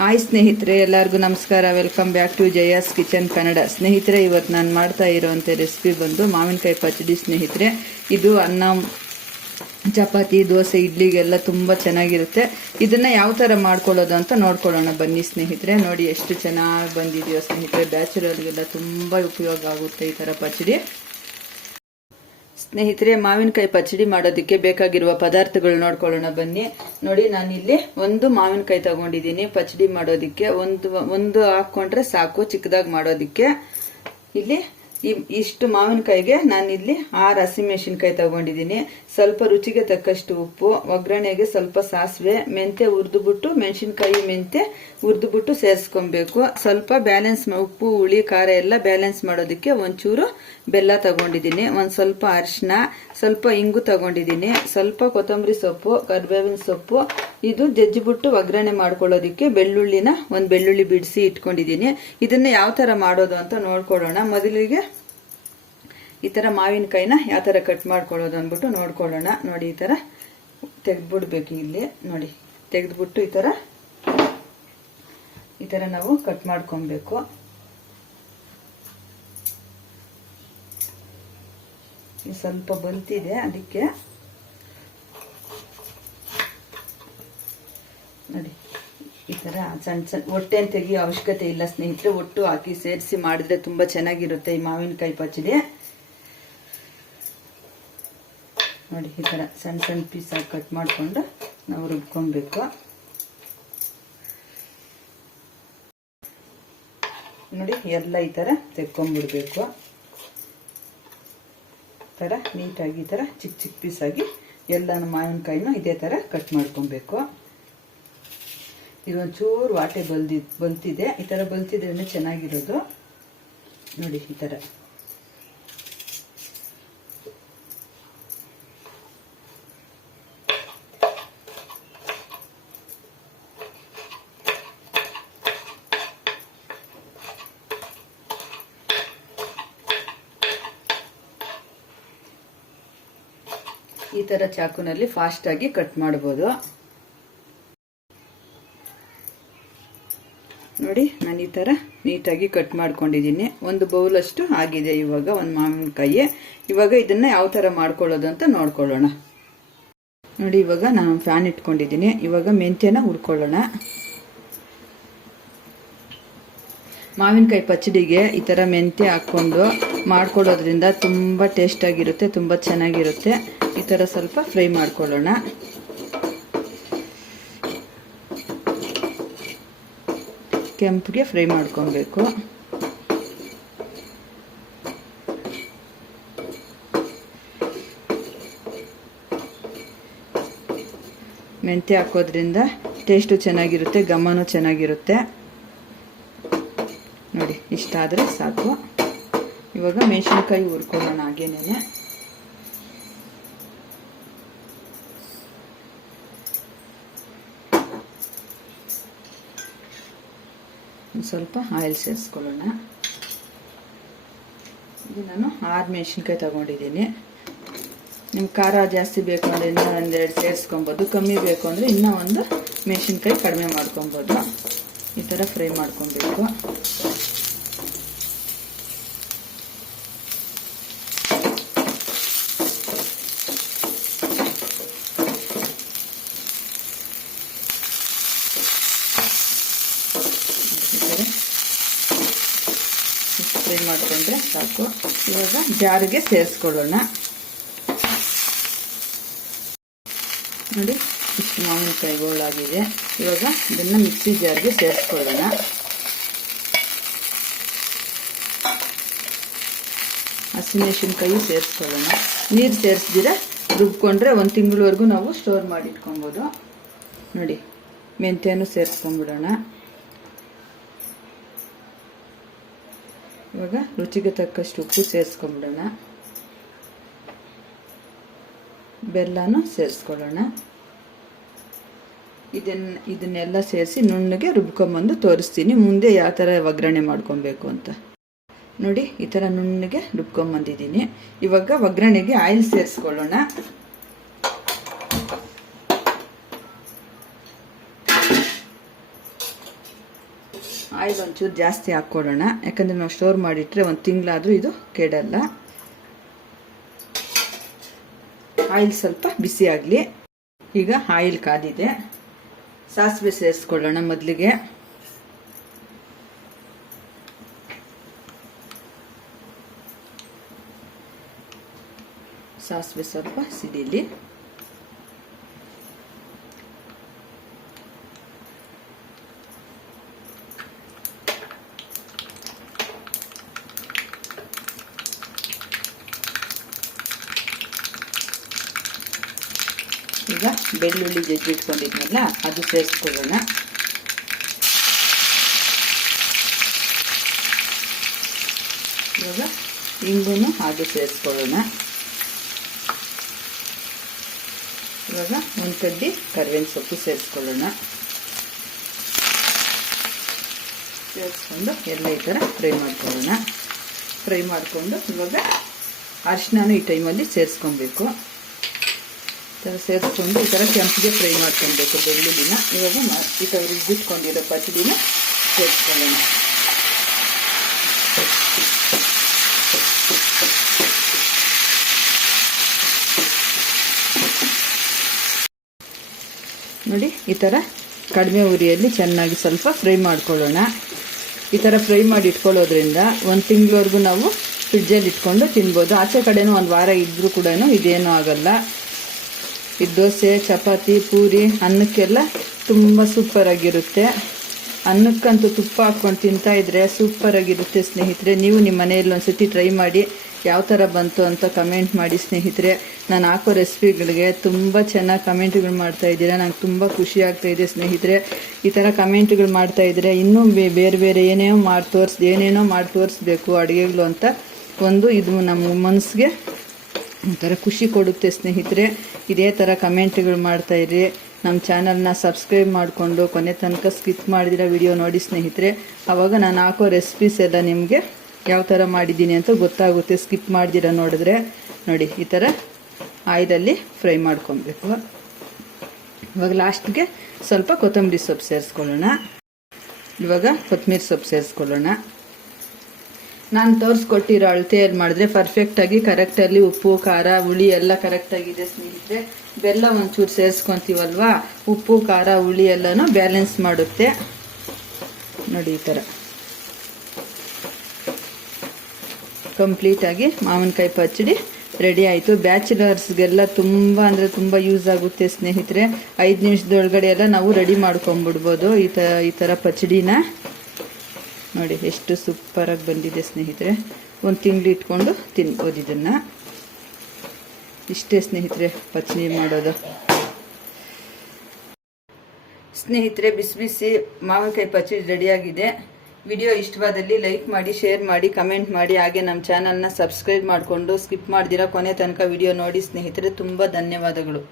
Hi ಸ್ನೇಹಿತರೆ, ಎಲ್ಲರಿಗೂ ನಮಸ್ಕಾರ. Welcome back to Jaya's kitchen Kannada. ಸ್ನೇಹಿತರೆ, ಇವತ್ತು ನಾನು ಮಾಡ್ತಾ ಇರೋವಂಥ ರೆಸಿಪಿ ಬಂದು ಮಾವಿನಕಾಯಿ ಪಚ್ಚಡಿ. ಸ್ನೇಹಿತರೆ, ಇದು ಅನ್ನ, ಚಪಾತಿ, ದೋಸೆ, ಇಡ್ಲಿಗೆಲ್ಲ ತುಂಬ ಚೆನ್ನಾಗಿರುತ್ತೆ. ಇದನ್ನು ಯಾವ ಥರ ಮಾಡ್ಕೊಳ್ಳೋದು ಅಂತ ನೋಡ್ಕೊಳ್ಳೋಣ ಬನ್ನಿ ಸ್ನೇಹಿತರೆ. ನೋಡಿ ಎಷ್ಟು ಚೆನ್ನಾಗಿ ಬಂದಿದೆಯೋ ಸ್ನೇಹಿತರೆ. ಬ್ಯಾಚುಲರ್ಗೆಲ್ಲ ತುಂಬ ಉಪಯೋಗ ಆಗುತ್ತೆ ಈ ಥರ ಪಚ್ಚಡಿ. ಸ್ನೇಹಿತರೆ, ಮಾವಿನಕಾಯಿ ಪಚ್ಚಡಿ ಮಾಡೋದಕ್ಕೆ ಬೇಕಾಗಿರುವ ಪದಾರ್ಥಗಳು ನೋಡ್ಕೊಳ್ಳೋಣ ಬನ್ನಿ. ನೋಡಿ, ನಾನಿಲ್ಲಿ ಒಂದು ಮಾವಿನಕಾಯಿ ತಗೊಂಡಿದ್ದೀನಿ. ಪಚ್ಚಡಿ ಮಾಡೋದಕ್ಕೆ ಒಂದು ಹಾಕೊಂಡ್ರೆ ಸಾಕು, ಚಿಕ್ಕದಾಗಿ ಮಾಡೋದಕ್ಕೆ. ಇಲ್ಲಿ ಇಷ್ಟು ಮಾವಿನಕಾಯಿಗೆ ನಾನಿಲ್ಲಿ 6 ಹಸಿಮೆಣಸಿನಕಾಯಿ ತಗೊಂಡಿದ್ದೀನಿ. ಸ್ವಲ್ಪ ರುಚಿಗೆ ತಕ್ಕಷ್ಟು ಉಪ್ಪು, ಒಗ್ಗರಣೆಗೆ ಸ್ವಲ್ಪ ಸಾಸಿವೆ, ಮೆಂತೆ ಹುರಿದುಬಿಟ್ಟು, ಮೆಣಸಿನಕಾಯಿ ಮೆಂತೆ ಹುರಿದುಬಿಟ್ಟು ಸೇರಿಸ್ಕೊಬೇಕು. ಸ್ವಲ್ಪ ಬ್ಯಾಲೆನ್ಸ್ ಉಪ್ಪು, ಹುಳಿ, ಖಾರ ಎಲ್ಲ ಬ್ಯಾಲೆನ್ಸ್ ಮಾಡೋದಕ್ಕೆ ಒಂಚೂರು ಬೆಲ್ಲ ತಗೊಂಡಿದ್ದೀನಿ. ಒಂದು ಸ್ವಲ್ಪ ಅರಿಶಿನ, ಸ್ವಲ್ಪ ಇಂಗು ತಗೊಂಡಿದ್ದೀನಿ, ಸ್ವಲ್ಪ ಕೊತ್ತಂಬರಿ ಸೊಪ್ಪು, ಕರಿಬೇವಿನ ಸೊಪ್ಪು. ಇದು ಜಜ್ಜಿಬಿಟ್ಟು ಒಗ್ಗರಣೆ ಮಾಡ್ಕೊಳ್ಳೋದಕ್ಕೆ ಒಂದು ಬೆಳ್ಳುಳ್ಳಿ ಬಿಡಿಸಿ ಇಟ್ಕೊಂಡಿದ್ದೀನಿ. ಇದನ್ನ ಯಾವ ತರ ಮಾಡೋದು ಅಂತ ನೋಡ್ಕೊಳ್ಳೋಣ. ಮೊದಲಿಗೆ ಈ ತರ ಮಾವಿನಕಾಯಿನ ಯಾವ ತರ ಕಟ್ ಮಾಡ್ಕೊಳ್ಳೋದು ಅಂದ್ಬಿಟ್ಟು ನೋಡ್ಕೊಳ್ಳೋಣ. ನೋಡಿ, ಈ ತರ ತೆಗೆದ್ಬಿಡ್ಬೇಕು. ಇಲ್ಲಿ ನೋಡಿ, ತೆಗೆದ್ಬಿಟ್ಟು ಈ ತರ ನಾವು ಕಟ್ ಮಾಡ್ಕೊಬೇಕು. ಸ್ವಲ್ಪ ಬಲ್ತಿದೆ, ಅದಕ್ಕೆ ನೋಡಿ ಈ ತರ ಸಣ್ಣ ಹೊಟ್ಟೆನ್ ತೆಗಿಯೋ ಅವಶ್ಯಕತೆ ಇಲ್ಲ ಸ್ನೇಹಿತರೆ. ಒಟ್ಟು ಹಾಕಿ ಸೇರಿಸಿ ಮಾಡಿದ್ರೆ ತುಂಬಾ ಚೆನ್ನಾಗಿರುತ್ತೆ ಈ ಮಾವಿನಕಾಯಿ ಪಚ್ಚಡಿ. ನೋಡಿ, ಈ ತರ ಸಣ್ಣ ಸಣ್ಣ ಪೀಸ್ ಆಗಿ ಕಟ್ ಮಾಡ್ಕೊಂಡು ನಾವು ರುಬ್ಕೊಬೇಕು. ನೋಡಿ, ಎಲ್ಲ ಈ ತರ ತೆಕ್ಕೊಂಡ್ಬಿಡ್ಬೇಕು. ತರ ನೀಟಾಗಿ ಈ ತರ ಚಿಕ್ಕ ಚಿಕ್ಕ ಪೀಸ್ ಆಗಿ ಎಲ್ಲ ಮಾವಿನಕಾಯಿನೂ ಇದೇ ತರ ಕಟ್ ಮಾಡ್ಕೊಬೇಕು. ಇದೊಂಚೂರು ವಾಟೆ ಬಲ್ತಿದೆ. ಈ ತರ ಬಲ್ತಿದ್ರೆ ಚೆನ್ನಾಗಿರೋದು. ನೋಡಿ, ಈ ತರ ಈ ತರ ಚಾಕುನಲ್ಲಿ ಫಾಸ್ಟ್ ಆಗಿ ಕಟ್ ಮಾಡಬಹುದು. ನೋಡಿ, ನಾನು ಈ ತರ ನೀಟಾಗಿ ಕಟ್ ಮಾಡ್ಕೊಂಡಿದ್ದೀನಿ. ಒಂದು ಬೌಲ್ ಅಷ್ಟು ಆಗಿದೆ ಇವಾಗ ಒಂದು ಮಾವಿನಕಾಯಿ. ಇವಾಗ ಇದನ್ನ ಯಾವ ತರ ಮಾಡ್ಕೊಳ್ಳೋದು ಅಂತ ನೋಡ್ಕೊಳ್ಳೋಣ. ನೋಡಿ, ಇವಾಗ ನಾನು ಫ್ಯಾನ್ ಇಟ್ಕೊಂಡಿದ್ದೀನಿ. ಇವಾಗ ಮೆಂತ್ಯನ ಹುರ್ಕೊಳ್ಳೋಣ. ಮಾವಿನಕಾಯಿ ಪಚ್ಚಡಿಗೆ ಈ ತರ ಮೆಂತ್ಯ ಹಾಕೊಂಡು ಮಾಡ್ಕೊಳ್ಳೋದ್ರಿಂದ ತುಂಬಾ ಟೇಸ್ಟ್ ಆಗಿರುತ್ತೆ, ತುಂಬಾ ಚೆನ್ನಾಗಿರುತ್ತೆ. ಈ ತರ ಸ್ವಲ್ಪ ಫ್ರೈ ಮಾಡ್ಕೊಳ್ಳೋಣ. ಕೆಂಪಿಗೆ ಫ್ರೈ ಮಾಡ್ಕೊಬೇಕು. ಮೆಂತ್ಯ ಹಾಕೋದ್ರಿಂದ ಟೇಸ್ಟು ಚೆನ್ನಾಗಿರುತ್ತೆ, ಘಮನೂ ಚೆನ್ನಾಗಿರುತ್ತೆ. ನೋಡಿ, ಇಷ್ಟ ಆದರೆ ಸಾಕು. ಇವಾಗ ಮೆಣಸಿನಕಾಯಿ ಹುರ್ಕೊಳ್ಳೋಣ ಹಾಗೇನೆ. ಸ್ವಲ್ಪ ಆಯಿಲ್ ಸೇರಿಸ್ಕೊಳ್ಳೋಣ. ಇದು ನಾನು 6 ಮೆಣಸಿನ್ಕಾಯಿ ತಗೊಂಡಿದ್ದೀನಿ. ನಿಮ್ಗೆ ಖಾರ ಜಾಸ್ತಿ ಬೇಕು ಅಂದರೆ ಇನ್ನೂ 1-2 ಸೇರಿಸ್ಕೊಬೋದು. ಕಮ್ಮಿ ಬೇಕು ಅಂದರೆ ಇನ್ನೂ ಒಂದು ಮೆಣಸಿನ್ಕಾಯಿ ಕಡಿಮೆ ಮಾಡ್ಕೊಬೋದು. ಈ ಥರ ಫ್ರೈ ಮಾಡ್ಕೊಬೇಕು. ಫ್ರೈ ಮಾಡಿಕೊಂಡ್ರೆ ಸಾಕು. ಇವಾಗ ಜಾರಿಗೆ ಸೇರಿಸ್ಕೊಳ್ಳೋಣ. ನೋಡಿ, ಇಷ್ಟು ಮಾವಿನಕಾಯಿ ಗೋಳಾಗಿದೆ. ಇವಾಗ ಇದನ್ನ ಮಿಕ್ಸಿ ಜಾರ್ಗೆ ಸೇರಿಸ್ಕೊಳ್ಳೋಣ. ಹಸಿಮೆಣಸಿನಕಾಯಿ ಸೇರಿಸ್ಕೊಳ್ಳೋಣ. ನೀರು ಸೇರಿಸ್ದಿರ ರುಬ್ಕೊಂಡ್ರೆ 1 ತಿಂಗಳವರೆಗೂ ನಾವು ಸ್ಟೋರ್ ಮಾಡಿ ಇಟ್ಕೊಬೋದು. ನೋಡಿ, ಮೆಂತ್ಯನೂ ಸೇರಿಸ್ಕೊಂಡ್ಬಿಡೋಣ. ಇವಾಗ ರುಚಿಗೆ ತಕ್ಕಷ್ಟು ಉಪ್ಪು ಸೇರಿಸ್ಕೊಂಡ್ಬಿಡೋಣ. ಬೆಲ್ಲನೂ ಸೇರಿಸ್ಕೊಳ್ಳೋಣ. ಇದನ್ನೆಲ್ಲ ಸೇರಿಸಿ ನುಣ್ಣಗೆ ರುಬ್ಕೊಂಬಂದು ತೋರಿಸ್ತೀನಿ ಮುಂದೆ ಯಾವ ಥರ ಒಗ್ಗರಣೆ ಮಾಡ್ಕೊಬೇಕು ಅಂತ. ನೋಡಿ, ಈ ಥರ ನುಣ್ಣಗೆ ರುಬ್ಕೊಂಬಂದಿದ್ದೀನಿ. ಇವಾಗ ಒಗ್ಗರಣೆಗೆ ಆಯಿಲ್ ಸೇರಿಸ್ಕೊಳ್ಳೋಣ. ಆಯಿಲ್ ಒಂಚೂರು ಜಾಸ್ತಿ ಹಾಕ್ಕೊಳ್ಳೋಣ, ಯಾಕಂದರೆ ನಾವು ಸ್ಟೋರ್ ಮಾಡಿಟ್ರೆ ಒಂದು ತಿಂಗಳಾದರೂ ಇದು ಕೆಡಲ್ಲ. ಆಯಿಲ್ ಸ್ವಲ್ಪ ಬಿಸಿ ಆಗಲಿ. ಈಗ ಆಯಿಲ್ ಕಾದಿದೆ, ಸಾಸಿವೆ ಸೇರಿಸ್ಕೊಳ್ಳೋಣ. ಮೊದಲಿಗೆ ಸಾಸಿವೆ ಸ್ವಲ್ಪ ಸಿಡಿಲಿ. ಈಗ ಬೆಳ್ಳುಳ್ಳಿ ಜಜ್ಜಿಟ್ಕೊಂಡಿದ್ನಲ್ಲ ಅದು ಸೇರಿಸ್ಕೊಳ್ಳೋಣ. ಇವಾಗ ಇಂಗುನು ಹಾಗೆ ಸೇರಿಸ್ಕೊಳ್ಳೋಣ. ಇವಾಗ ಒಂದು ಕಡ್ಡಿ ಕರಿಬೇವಿನ ಸೊಪ್ಪು ಸೇರಿಸ್ಕೊಳ್ಳೋಣ. ಸೇರಿಸ್ಕೊಂಡು ಎಲ್ಲ ಈ ಥರ ಫ್ರೈ ಮಾಡ್ಕೊಳ್ಳೋಣ. ಫ್ರೈ ಮಾಡಿಕೊಂಡು ಇವಾಗ ಅರಿಶಿನೂ ಈ ಟೈಮಲ್ಲಿ ಸೇರಿಸ್ಕೊಬೇಕು. ಈ ಥರ ಸೇರಿಸ್ಕೊಂಡು ಈ ಥರ ಕೆಂಪಿಗೆ ಫ್ರೈ ಮಾಡ್ಕೊಬೇಕು ಬೆಳ್ಳುಳ್ಳಿನ. ಇವಾಗ ಈ ಥರ ರುಬ್ಬಿಟ್ಕೊಂಡಿರೋ ಪಚಡಿನ ಸೇರಿಸ್ಕೊಳ್ಳೋಣ. ನೋಡಿ, ಈ ಥರ ಕಡಿಮೆ ಉರಿಯಲ್ಲಿ ಚೆನ್ನಾಗಿ ಸ್ವಲ್ಪ ಫ್ರೈ ಮಾಡ್ಕೊಳ್ಳೋಣ. ಈ ಥರ ಫ್ರೈ ಮಾಡಿ ಇಟ್ಕೊಳ್ಳೋದ್ರಿಂದ ಒಂದು ತಿಂಗಳವರೆಗೂ ನಾವು ಫ್ರಿಡ್ಜಲ್ಲಿ ಇಟ್ಕೊಂಡು ತಿನ್ಬೋದು. ಆಚೆ ಕಡೆನೂ ಒಂದು ವಾರ ಇದ್ದರೂ ಕೂಡ ಇದೇನೂ ಆಗಲ್ಲ. ಇದು ದೋಸೆ, ಚಪಾತಿ, ಪೂರಿ, ಅನ್ನಕ್ಕೆಲ್ಲ ತುಂಬ ಸೂಪರಾಗಿರುತ್ತೆ. ಅನ್ನಕ್ಕಂತೂ ತುಪ್ಪ ಹಾಕ್ಕೊಂಡು ತಿಂತಾ ಇದ್ರೆ ಸೂಪರಾಗಿರುತ್ತೆ ಸ್ನೇಹಿತರೆ. ನೀವು ನಿಮ್ಮ ಮನೆಯಲ್ಲಿ ಒಂದ್ಸತಿ ಟ್ರೈ ಮಾಡಿ ಯಾವ ಥರ ಬಂತು ಅಂತ ಕಮೆಂಟ್ ಮಾಡಿ ಸ್ನೇಹಿತರೆ. ನಾನು ಹಾಕೋ ರೆಸಿಪಿಗಳಿಗೆ ತುಂಬ ಚೆನ್ನಾಗಿ ಕಮೆಂಟ್ಗಳು ಮಾಡ್ತಾ ಇದ್ದೀರಾ, ನಂಗೆ ತುಂಬ ಖುಷಿ ಆಗ್ತಾ ಇದೆ ಸ್ನೇಹಿತರೆ. ಈ ಥರ ಕಮೆಂಟ್ಗಳು ಮಾಡ್ತಾ ಇದ್ರೆ ಇನ್ನೂ ಬೇರೆ ಬೇರೆ ಏನೇನೋ ಮಾಡಿ ತೋರಿಸ್ಬೇಕು ಅಡುಗೆಗಳು ಅಂತ ಇದು ನಮ್ಮ ಮನಸ್ಸಿಗೆ ಒಂಥರ ಖುಷಿ ಕೊಡುತ್ತೆ ಸ್ನೇಹಿತರೆ. ಇದೇ ಥರ ಕಮೆಂಟ್ಗಳು ಮಾಡ್ತಾಯಿರಿ. ನಮ್ಮ ಚಾನಲ್ನ ಸಬ್ಸ್ಕ್ರೈಬ್ ಮಾಡಿಕೊಂಡು ಕೊನೆ ತನಕ ಸ್ಕಿಪ್ ಮಾಡಿದಿರೋ ವಿಡಿಯೋ ನೋಡಿ ಸ್ನೇಹಿತರೆ. ಆವಾಗ ನಾನು ಹಾಕೋ ರೆಸಿಪೀಸ್ ಎಲ್ಲ ನಿಮಗೆ ಯಾವ ಥರ ಮಾಡಿದ್ದೀನಿ ಅಂತ ಗೊತ್ತಾಗುತ್ತೆ. ಸ್ಕಿಪ್ ಮಾಡ್ದಿರ ನೋಡಿದ್ರೆ ನೋಡಿ, ಈ ಥರ ಆಯಿಲಲ್ಲಿ ಫ್ರೈ ಮಾಡ್ಕೊಬೇಕು. ಇವಾಗ ಲಾಸ್ಟ್ಗೆ ಸ್ವಲ್ಪ ಕೊತ್ತಂಬರಿ ಸೊಪ್ಪು ಸೇರಿಸ್ಕೊಳ್ಳೋಣ. ಇವಾಗ ಕೊತ್ತಂಬರಿ ಸೊಪ್ಪು ಸೇರಿಸ್ಕೊಳ್ಳೋಣ. ನಾನು ತೋರಿಸ್ಕೊಟ್ಟಿರೋ ಅಳತೆಯಲ್ಲಿ ಮಾಡಿದ್ರೆ ಪರ್ಫೆಕ್ಟಾಗಿ ಕರೆಕ್ಟಲ್ಲಿ ಉಪ್ಪು, ಖಾರ, ಹುಳಿ ಎಲ್ಲ ಕರೆಕ್ಟಾಗಿದೆ ಸ್ನೇಹಿತರೆ. ಬೆಲ್ಲ ಒಂಚೂರು ಸೇರಿಸ್ಕೊತೀವಲ್ವಾ, ಉಪ್ಪು, ಖಾರ, ಹುಳಿ ಎಲ್ಲನೂ ಬ್ಯಾಲೆನ್ಸ್ ಮಾಡುತ್ತೆ. ನೋಡಿ, ಈ ಥರ ಕಂಪ್ಲೀಟಾಗಿ ಮಾವಿನಕಾಯಿ ಪಚ್ಚಡಿ ರೆಡಿ ಆಯಿತು. ಬ್ಯಾಚುಲರ್ಸ್ಗೆಲ್ಲ ತುಂಬ ಅಂದರೆ ತುಂಬ ಯೂಸ್ ಆಗುತ್ತೆ ಸ್ನೇಹಿತರೆ. 5 ನಿಮಿಷದೊಳಗಡೆ ಎಲ್ಲ ನಾವು ರೆಡಿ ಮಾಡ್ಕೊಂಬಿಡ್ಬೋದು ಈ ಥರ ಪಚ್ಚಡಿನ. ನೋಡಿ ಎಷ್ಟು ಸೂಪರಾಗಿ ಬಂದಿದೆ ಸ್ನೇಹಿತರೆ. ಒಂದು ತಿಂಗಳು ಇಟ್ಕೊಂಡು ತಿನ್ಬೋದು ಇದನ್ನು. ಇಷ್ಟೇ ಸ್ನೇಹಿತರೆ ಪಚ್ಚಡಿ ಮಾಡೋದು. ಸ್ನೇಹಿತರೆ, ಬಿಸಿ ಬಿಸಿ ಮಾವಿನಕಾಯಿ ಪಚ್ಚಡಿ ರೆಡಿಯಾಗಿದೆ. ವಿಡಿಯೋ ಇಷ್ಟವಾದಲ್ಲಿ ಲೈಕ್ ಮಾಡಿ, ಶೇರ್ ಮಾಡಿ, ಕಮೆಂಟ್ ಮಾಡಿ. ಹಾಗೆ ನಮ್ಮ ಚಾನಲ್ನ ಸಬ್ಸ್ಕ್ರೈಬ್ ಮಾಡಿಕೊಂಡು ಸ್ಕಿಪ್ ಮಾಡ್ದಿರಾ ಕೊನೆ ತನಕ ವಿಡಿಯೋ ನೋಡಿ ಸ್ನೇಹಿತರೆ. ತುಂಬ ಧನ್ಯವಾದಗಳು.